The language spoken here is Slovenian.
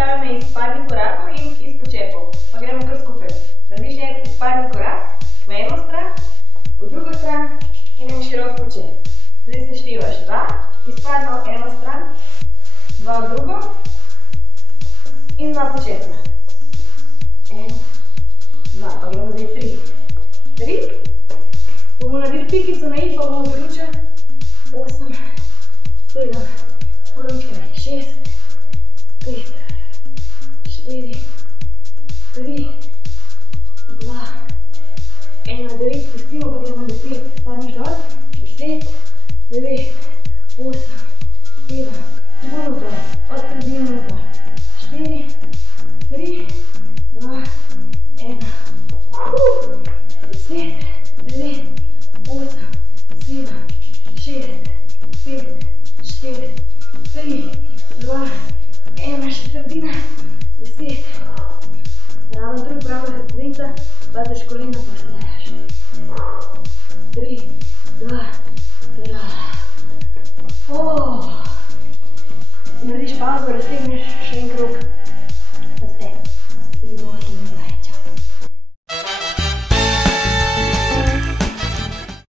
sestavljena iz parnih korakov in iz počepov. Pa gremo kar skupaj. Narediš en parni korak v eno stran, v drugo stran in en širok počep. Zdaj seštevaš 2, izpadno v eno stran, 2 v drugo in 2 počepa. 1, 2, pa gremo zdaj 3. 3. Bomo naredili pikico na in pa bomo zaključili 8, 7, polovičkami, 6, 5, 4, 3, 2, 1, 9, pustimo, pa gremo 10, staneš dol, 10, 9, 8, 7, ponovno dol, odpredimo na dol, 4, 3, 2, 1, 10, 9, 8, 7, 6, 5, 4, 3, 2, 1, še sredina, 10. Raven trud, prava hrbtenica, padeš kolena, pa vztrajaš. 3, 2, 1. Narediš pauzo, raztegneš še en krog.